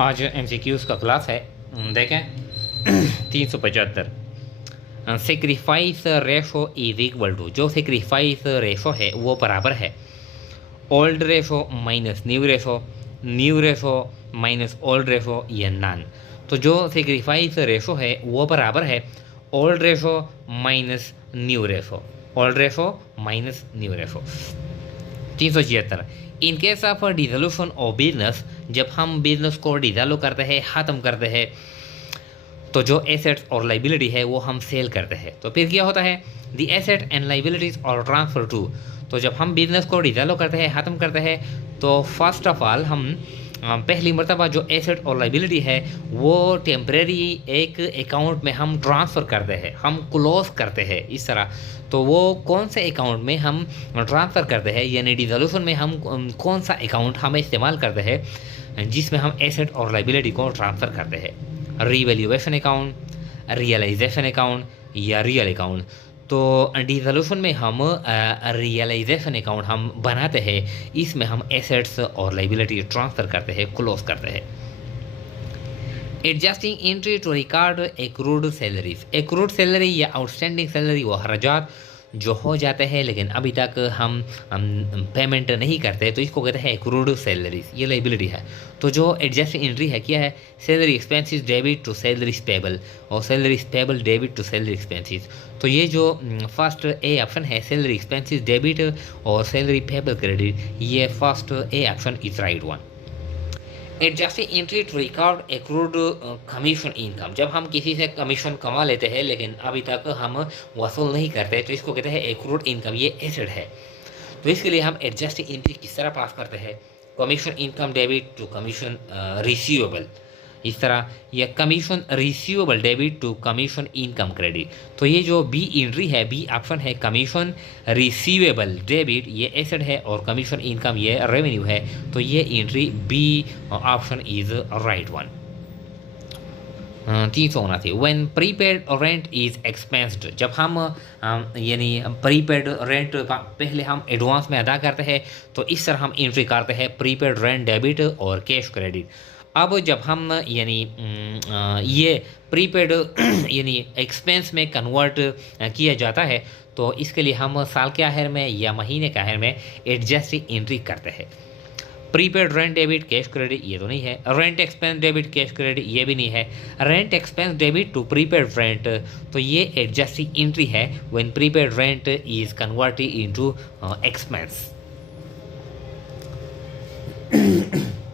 आज MCQs का class है। देखें 375 sacrifice ratio is equal to, जो सेक्रीफाइस रेशो है वो बराबर है old ratio minus new ratio minus old ratio या नन। तो जो सेक्रीफाइस रेशो है वो बराबर है old ratio minus new ratio, old ratio minus new ratio. 376 in case of dissolution of business, जब हम बिजनेस को डिसॉल्व करते हैं, ख़त्म करते हैं, तो जो एसेट्स और लाइबिलिटी है वो हम सेल करते हैं। तो फिर क्या होता है, द एसेट एंड लाइबिलिटीज और ट्रांसफर टू। तो जब हम बिजनेस को डिसॉल्व करते हैं, ख़त्म करते हैं, तो फर्स्ट ऑफ ऑल हम पहली मरतबा जो एसेट और लाइबिलिटी है वो टेम्परेरी एक अकाउंट में हम ट्रांसफ़र करते हैं, हम क्लोज करते हैं इस तरह। तो वो कौन से अकाउंट में हम ट्रांसफ़र करते हैं, यानी डिसोल्यूशन में हम कौन सा अकाउंट हम इस्तेमाल करते हैं जिसमें हम एसेट और लाइबिलिटी को ट्रांसफ़र करते हैं, रीवैल्यूएशन अकाउंट, रियलाइजेशन अकाउंट या रियल अकाउंट। तो डिसोल्यूशन में हम रियलाइजेशन अकाउंट हम बनाते हैं, इसमें हम एसेट्स और लाइबिलिटी ट्रांसफ़र करते हैं, क्लोज करते हैं। Adjusting entry to record accrued salaries, accrued salary या आउटस्टैंडिंग सैलरी वो खर्चात जो हो जाते हैं लेकिन अभी तक हम पेमेंट नहीं करते, तो इसको कहते हैं एक्रूड सैलरीज, ये लाइबिलिटी है। तो जो एडजस्टिंग एंट्री है क्या है, salary expenses debit to salary payable और salary payable debit to salary expenses. तो ये जो फर्स्ट ए ऑप्शन है सैलरी एक्सपेंसेस डेबिट और सैलरी पेबल क्रेडिट, ये first A option is right one. Adjusting entry to record accrued commission income, जब हम किसी से कमीशन कमा लेते हैं लेकिन अभी तक हम वसूल नहीं करते, तो इसको कहते हैं एक्रूड इनकम, ये एसेट है। तो इसके लिए हम एडजस्टिंग एंट्री किस तरह पास करते हैं, commission income debit to commission receivable, इस तरह, या commission receivable debit to commission income credit. तो ये जो बी एंट्री है, बी ऑप्शन है, कमीशन रिसीवेबल डेबिट ये एसेट है और कमीशन इनकम ये रेवेन्यू है। तो ये entry B option is right one. 379 when prepaid rent is expensed, जब हम यानी प्रीपेड रेंट पहले हम एडवांस में अदा करते हैं, तो इस तरह हम एंट्री करते हैं प्रीपेड रेंट डेबिट और कैश क्रेडिट। अब जब हम यानी ये प्रीपेड यानी एक्सपेंस में कन्वर्ट किया जाता है, तो इसके लिए हम साल के आखिर में या महीने के आखिर में एडजस्टिंग एंट्री करते हैं। Prepaid rent debit cash credit ये तो नहीं है, rent expense debit cash credit ये भी नहीं है, rent expense debit to prepaid rent, तो ये एडजस्टिंग एंट्री है when prepaid rent is converted into expense.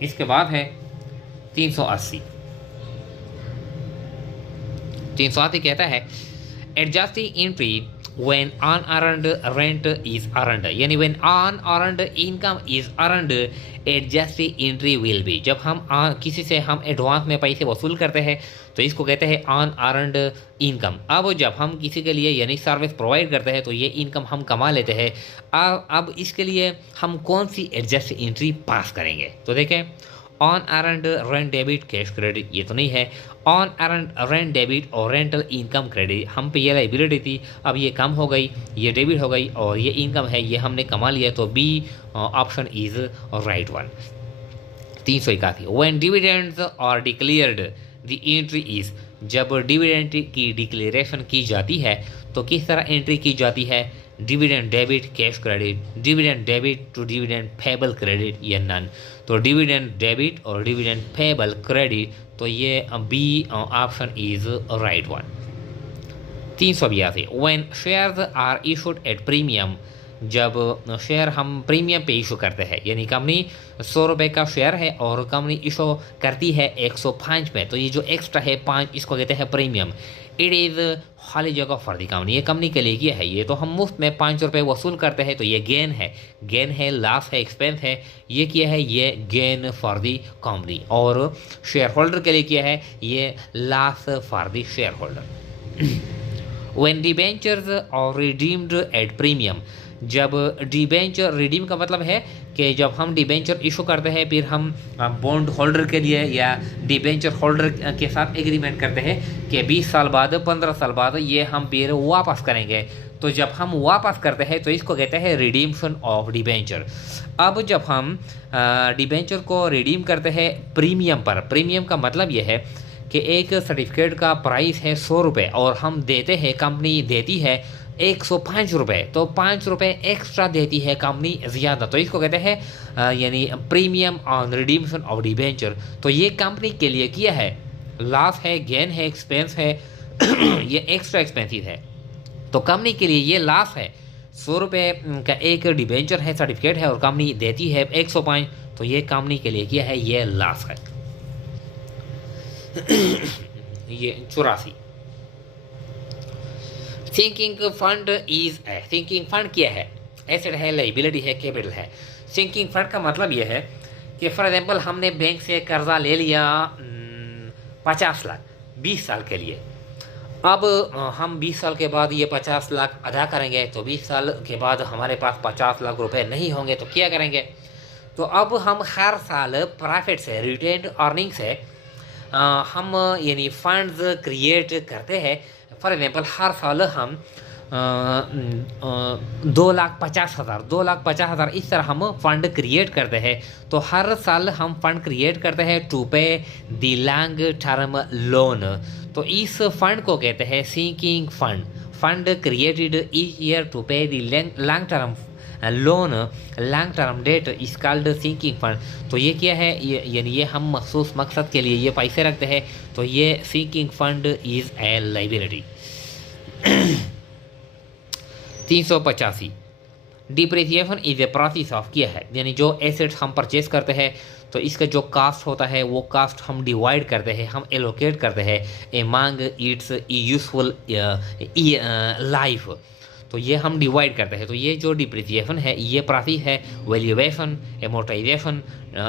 इसके बाद है 380 कहता है adjusting entry when unearned rent is earned, यानी when unearned income is earned adjusting entry will be, जब हम किसी से हम एडवांस में पैसे वसूल करते हैं तो इसको कहते हैं अनअर्न्ड इनकम। अब जब हम किसी के लिए यानी सर्विस प्रोवाइड करते हैं तो ये इनकम हम कमा लेते हैं। अब इसके लिए हम कौन सी एडजस्टिंग एंट्री पास करेंगे, तो देखें on earned rent debit cash credit ये तो नहीं है, ऑन अर्न्ड रेंट डेबिट और रेंटल इनकम क्रेडिट, हम पे ये लाइबिलिटी थी, अब ये कम हो गई, ये डेबिट हो गई और ये इनकम है, ये हमने कमा लिया, तो B option is right one. 381 when dividends are declared the entry is, जब डिविडेंड की डिक्लेरेशन की जाती है तो किस तरह एंट्री की जाती है, dividend debit cash credit, dividend debit to dividend payable credit या नन। तो डिविडेंड डेबिट और डिविडेंड पेबल क्रेडिट, तो ये B option is right one. 382 when shares are issued at premium, जब शेयर हम प्रीमियम पे इशू करते हैं, यानी कंपनी 100 रुपये का शेयर है और कंपनी इशू करती है 105 में, तो ये जो एक्स्ट्रा है 5, इसको कहते हैं प्रीमियम। इट इज़ खाली जगह फॉर दी कंपनी, ये कंपनी के लिए क्या है, ये तो हम मुफ्त में 5 रुपये वसूल करते हैं, तो ये गेन है, लॉस है, एक्सपेंस है, ये क्या है, ये गेन फॉर दी कंपनी। और शेयर होल्डर के लिए क्या है, ये loss for the shareholder. When debentures are redeemed at premium, जब डिबेंचर रिडीम का मतलब है कि जब हम डिबेंचर इशू करते हैं फिर हम बॉन्ड होल्डर के लिए या डिबेंचर होल्डर के साथ एग्रीमेंट करते हैं कि 20 साल बाद 15 साल बाद ये हम फिर वापस करेंगे, तो जब हम वापस करते हैं तो इसको कहते हैं रिडीम्शन ऑफ डिबेंचर। अब जब हम डिबेंचर को रिडीम करते हैं प्रीमियम पर, प्रीमियम का मतलब यह है कि एक सर्टिफिकेट का प्राइस है 100 रुपये और हम देते हैं, कंपनी देती है 105 रुपये, तो 5 रुपये एक्स्ट्रा देती है कंपनी ज़्यादा, तो इसको कहते हैं यानी premium on redemption of debenture. तो ये कंपनी के लिए किया है, लॉस है, गेन है, एक्सपेंस है ये एक्स्ट्रा एक्सपेंसिव है। तो कंपनी के लिए ये लॉस है, 100 रुपये का एक डिबेंचर है, सर्टिफिकेट है और कंपनी देती है 105, तो ये कंपनी के लिए किया है, ये लॉस है। ये 84 sinking fund is a, sinking fund क्या है? एसेट है, लायबिलिटी है, कैपिटल है। सिंकिंग फंड का मतलब यह है कि फॉर एग्जांपल हमने बैंक से कर्जा ले लिया 50 लाख 20 साल के लिए। अब हम 20 साल के बाद ये 50 लाख अदा करेंगे, तो 20 साल के बाद हमारे पास 50 लाख रुपए नहीं होंगे, तो क्या करेंगे? तो अब हम हर साल प्रॉफिट से, रिटेन्ड अर्निंग से हम यानी फंड्स क्रिएट करते हैं। फॉर एग्जांपल हर साल हम 2,50,000 इस तरह हम फंड क्रिएट करते हैं। तो हर साल हम फंड क्रिएट करते हैं to pay the long term loan, तो इस फंड को कहते हैं sinking fund. Fund created each year to pay the long term loan, long term debt is called sinking fund. तो ये क्या है? यानी ये हम मखसूस मकसद के लिए ये पैसे रखते हैं, तो ये sinking fund is a liability. 385 depreciation is a process of किया है, यानी जो एसेट्स हम परचेज करते हैं तो इसका जो कास्ट होता है वो कास्ट हम डिवाइड करते हैं, हम एलोकेट करते हैं एमंग इट्स यूजफुल लाइफ, तो ये हम डिवाइड करते हैं। तो ये जो डिप्रिसिएशन है ये प्रोसेस है, वैल्यूएशन, एमोटाइजेशन,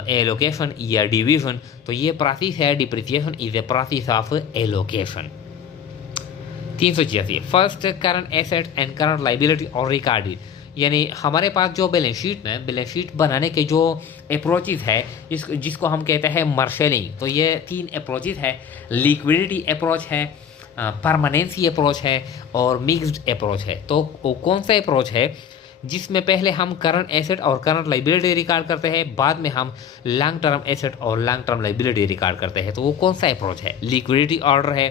एलोकेशन या डिवीजन, तो ये प्रोसेस है। Depreciation is a process of allocation. 386 first current asset and current liability और रिकॉर्डेड, यानी हमारे पास जो बैलेंस शीट में, बैलेंस शीट बनाने के जो अप्रोचेज है जिसको हम कहते हैं मार्शलिंग, तो ये 3 अप्रोचेज है। लिक्विडिटी अप्रोच है, परमानेंसी अप्रोच है और मिक्स्ड अप्रोच है। तो कौन सा अप्रोच है जिसमें पहले हम करंट एसेट और करंट लायबिलिटी रिकॉर्ड करते हैं, बाद में हम लॉन्ग टर्म एसेट और लॉन्ग टर्म लायबिलिटी रिकॉर्ड करते हैं, तो वो कौन सा अप्रोच है? लिक्विडिटी ऑर्डर है,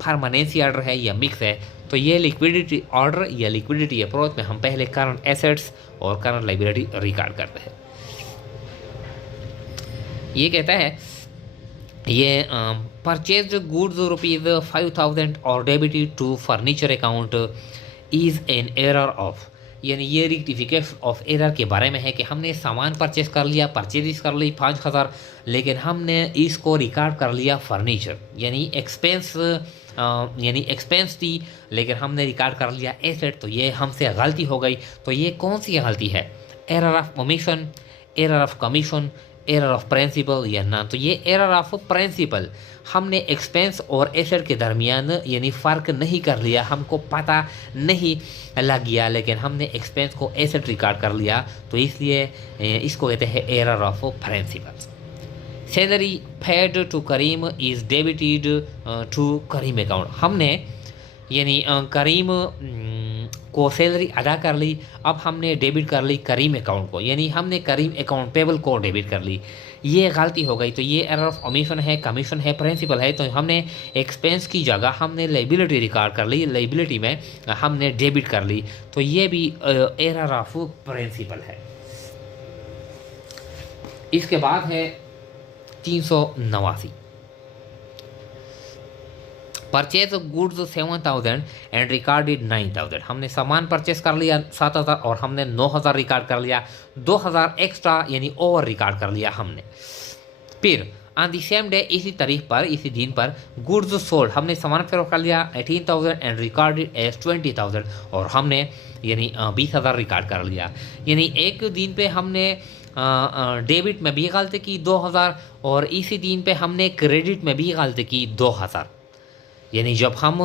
परमानेंसी ऑर्डर है या मिक्स है? तो ये लिक्विडिटी ऑर्डर या लिक्विडिटी अप्रोच में हम पहले करंट एसेट्स और करंट लायबिलिटी रिकॉर्ड करते हैं। ये कहता है ये परचेज गुड्स ₹5,000 और debited to furniture account is an error of, यानी ये रेक्टिफिकेशन ऑफ एरर के बारे में है कि हमने सामान परचेज कर लिया, परचेज कर ली 5,000, लेकिन हमने इसको रिकॉर्ड कर लिया फर्नीचर, यानी एक्सपेंस थी लेकिन हमने रिकॉर्ड कर लिया एसेट, तो ये हमसे गलती हो गई। तो ये कौन सी गलती है? Error of omission, error of commission, error of principle या ना? तो ये एरर ऑफ प्रिंसिपल, हमने एक्सपेंस और एसेट के दरमियान यानी फ़र्क नहीं कर लिया, हमको पता नहीं लग गया, लेकिन हमने एक्सपेंस को एसेट रिकॉर्ड कर लिया, तो इसलिए इसको कहते हैं error of principle. Salary paid to Karim is debited to Karim account, हमने यानी करीम को सैलरी अदा कर ली, अब हमने डेबिट कर ली करीम अकाउंट को, यानी हमने करीम अकाउंट पेबल को डेबिट कर ली, ये गलती हो गई। तो ये एरर ऑफ ओमिशन है, कमीशन है, प्रिंसिपल है, तो हमने एक्सपेंस की जगह हमने लायबिलिटी रिकॉर्ड कर ली, लायबिलिटी में हमने डेबिट कर ली, तो ये भी एरर ऑफ प्रिंसिपल है। इसके बाद है 389 परचेज गुड्स 7,000 एंड रिकॉर्डेड 9,000, हमने सामान परचेस कर लिया 7,000 और हमने 9,000 रिकॉर्ड कर लिया, 2,000 एक्स्ट्रा यानी ओवर रिकॉर्ड कर लिया हमने। फिर ऑन द सेम डे, इसी तारीख पर, इसी दिन पर गुड्स सोल्ड, हमने सामान फरोख्त कर लिया 18,000 एंड रिकॉर्डेड एज 20,000 और हमने यानी 20,000 रिकॉर्ड कर लिया। यानी एक दिन पे हमने डेबिट में भी गलती की 2,000 और इसी दिन पे हमने क्रेडिट में भी गलती की 2,000, यानी जब हम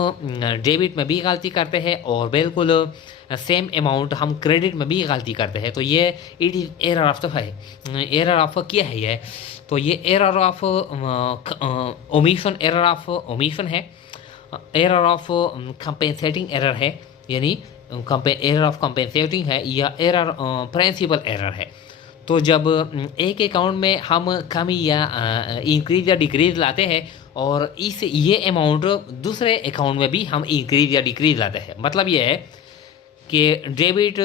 डेबिट में भी गलती करते हैं और बिल्कुल सेम अमाउंट हम क्रेडिट में भी गलती करते हैं, तो ये इट इज़ एरर ऑफ है। एरर ऑफ क्या है ये? तो ये error of omission, error of omission है, एरर ऑफ कंपेंसेटिंग एरर है, यानी एरर ऑफ कंपेंसेटिंग है या एरर प्रिंसिपल एरर है। तो जब एक अकाउंट में हम कमी या इंक्रीज या डिक्रीज लाते हैं और इस ये अमाउंट दूसरे अकाउंट में भी हम इंक्रीज या डिक्रीज लाते हैं, मतलब ये है कि डेबिट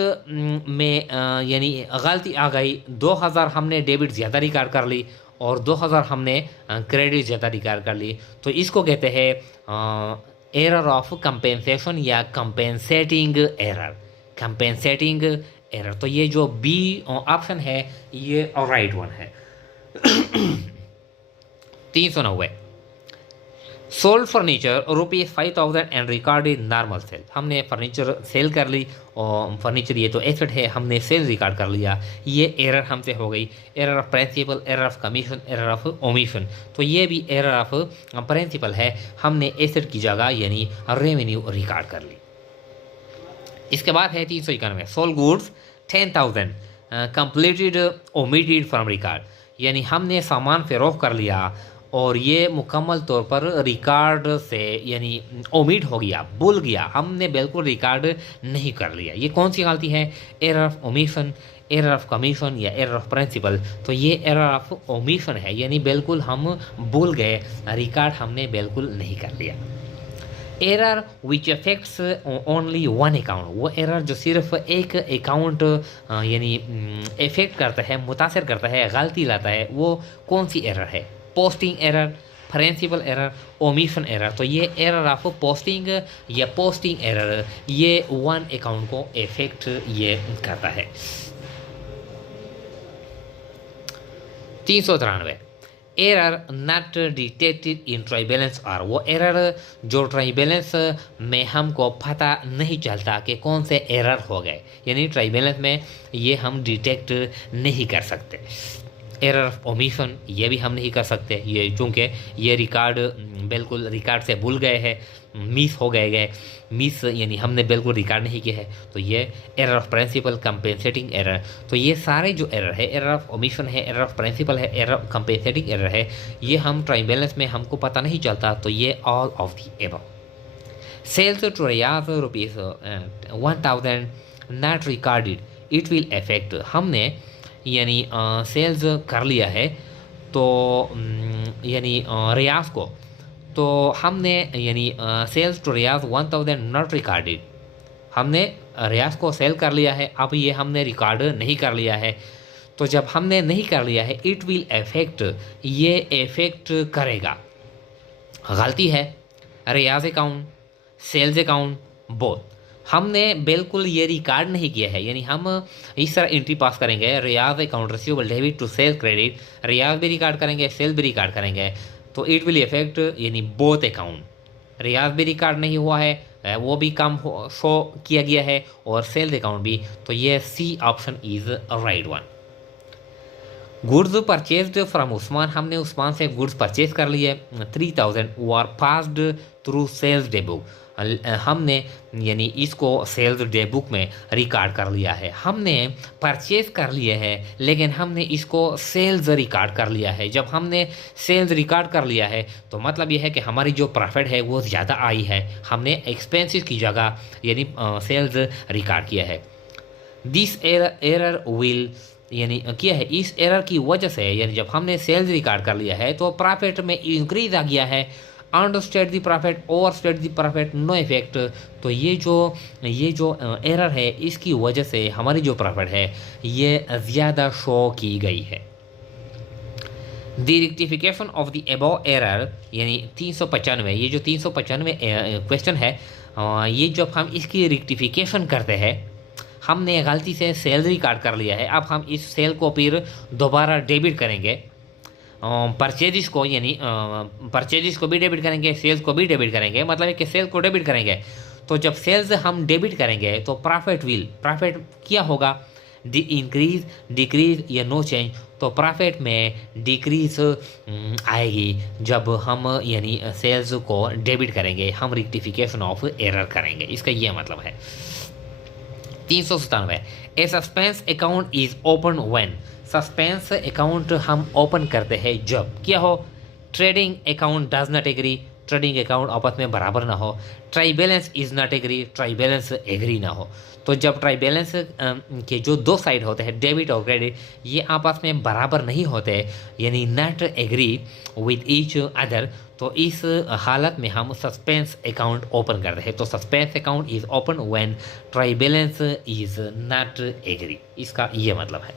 में यानी गलती आ गई, 2000 हमने डेबिट ज़्यादा रिकॉर्ड कर ली और 2000 हमने क्रेडिट ज़्यादा रिकॉर्ड कर ली, तो इसको कहते हैं एरर ऑफ कंपेंसेशन या कंपेंसेटिंग एरर, कंपेंसेटिंग एरर। तो ये जो बी ऑप्शन है ये राइट वन है। 390 sold furniture ₹5000 and recorded normal sale. हमने फर्नीचर सेल कर ली और फर्नीचर ये तो एसेट है, हमने सेल रिकॉर्ड कर लिया, ये एरर हमसे हो गई। Error of principle, error of commission, error of omission. तो ये भी एरर ऑफ प्रिंसिपल है, हमने एसेट की जगह यानी रेवेन्यू रिकॉर्ड कर ली। इसके बाद है 391 sold goods 10,000 completed omitted from record, यानी हमने सामान फरोख्त कर लिया और ये मुकम्मल तौर पर रिकॉर्ड से यानी ओमिट हो गया, भूल गया, हमने बिल्कुल रिकॉर्ड नहीं कर लिया। ये कौन सी गलती है? Error of omission, error of commission या एरर ऑफ प्रिंसिपल। तो ये एरर ऑफ ओमिशन है, यानी बिल्कुल हम भूल गए, रिकॉर्ड हमने बिल्कुल नहीं कर लिया। Error which affects only one account, वो एरर जो सिर्फ एक अकाउंट यानी इफेक्ट करता है, मुतासर करता है, गलती लाता है, वो कौन सी एरर है? Posting error, principle error, omission error. तो ये एरर ऑफ पोस्टिंग या पोस्टिंग एरर ये वन अकाउंट को इफेक्ट ये करता है। 393 error not detected in trial balance are, वो एरर जो ट्राई बैलेंस में हमको पता नहीं चलता कि कौन से एरर हो गए, यानी ट्राई बैलेंस में ये हम डिटेक्ट नहीं कर सकते। एरर ऑफ ओमिशन ये भी हम नहीं कर सकते, ये चूँकि ये रिकॉर्ड बिल्कुल रिकॉर्ड से भूल गए हैं, मिस हो गए मिस यानी हमने बिल्कुल रिकॉर्ड नहीं किया है, तो ये error of principle, compensating error. तो ये सारे जो एरर है, एरर ऑफ ओमिशन है, एरर ऑफ प्रिंसिपल है, एरर ऑफ कंपेंसेटिंग एरर है, ये हम ट्राई बैलेंस में हमको पता नहीं चलता, तो ये all of the above. Sales to Riyaz ₹1000 not recorded it will affect, हमने यानी सेल्स कर लिया है तो यानी रियाज को, तो हमने यानी sales to Riyaz 1000 not recorded, हमने रियाज को सेल कर लिया है, अब ये हमने रिकॉर्ड नहीं कर लिया है। तो जब हमने नहीं कर लिया है, इट विल अफेक्ट, ये इफेक्ट करेगा, गलती है, रियाज अकाउंट, सेल्स अकाउंट, बोथ। हमने बिल्कुल ये रिकॉर्ड नहीं किया है, यानी हम इस तरह एंट्री पास करेंगे, Riyaz account receivable debit to sale credit, Riyaz भी रिकॉर्ड करेंगे, सेल भी रिकॉर्ड करेंगे, तो इट विल इफेक्ट यानी बोथ अकाउंट, रियाज भी रिकॉर्ड नहीं हुआ है, वो भी कम शो किया गया है, और सेल्स अकाउंट भी, तो ये C option is right one. Goods purchased from Usman, हमने उस्मान से गुड्स परचेज कर लिए 3000 were passed through sales day book, हमने यानी इसको सेल्स डे बुक में रिकॉर्ड कर लिया है। हमने परचेज कर लिए हैं लेकिन हमने इसको सेल्स रिकॉर्ड कर लिया है। जब हमने सेल्स रिकॉर्ड कर लिया है तो मतलब यह है कि हमारी जो प्रॉफिट है वो ज़्यादा आई है, हमने एक्सपेंसेस की जगह यानी सेल्स रिकॉर्ड किया है। दिस एरर विल यानी किया है, इस एरर की वजह से यानी जब हमने सेल्स रिकॉर्ड कर लिया है तो प्रॉफिट में इंक्रीज आ गया है। Understate the profit, overstate the profit, no effect. तो ये जो एरर है इसकी वजह से हमारी जो प्रॉफिट है ये ज़्यादा शो की गई है। The rectification of the above error यानी 395, ये जो 395 क्वेश्चन है, ये जब हम इसकी रेक्टिफिकेशन करते हैं, हमने गलती से सेल रिकॉर्ड कर लिया है, अब हम इस सेल को फिर दोबारा डेबिट करेंगे, परचेजिस को यानी परचेजिस को भी डेबिट करेंगे, सेल्स को भी डेबिट करेंगे, मतलब है कि सेल्स को डेबिट करेंगे। तो जब सेल्स हम डेबिट करेंगे तो प्रॉफिट क्या होगा? इंक्रीज, डिक्रीज या नो चेंज। तो प्रॉफिट में डिक्रीज आएगी जब हम यानी सेल्स को डेबिट करेंगे, हम रेक्टिफिकेशन ऑफ एरर करेंगे, इसका ये मतलब है। 397 a suspense account is open when, suspense account हम ओपन करते हैं जब क्या हो? Trading account does not agree trading account आपस में बराबर ना हो, trial balance is not agree, trial balance agree ना हो। तो जब ट्राई बैलेंस के जो दो साइड होते हैं डेबिट और क्रेडिट, ये आपस में बराबर नहीं होते, यानी not agree with each other, तो इस हालत में हम सस्पेंस अकाउंट ओपन करते हैं। तो suspense account is open when trial balance is not agree, इसका ये मतलब है।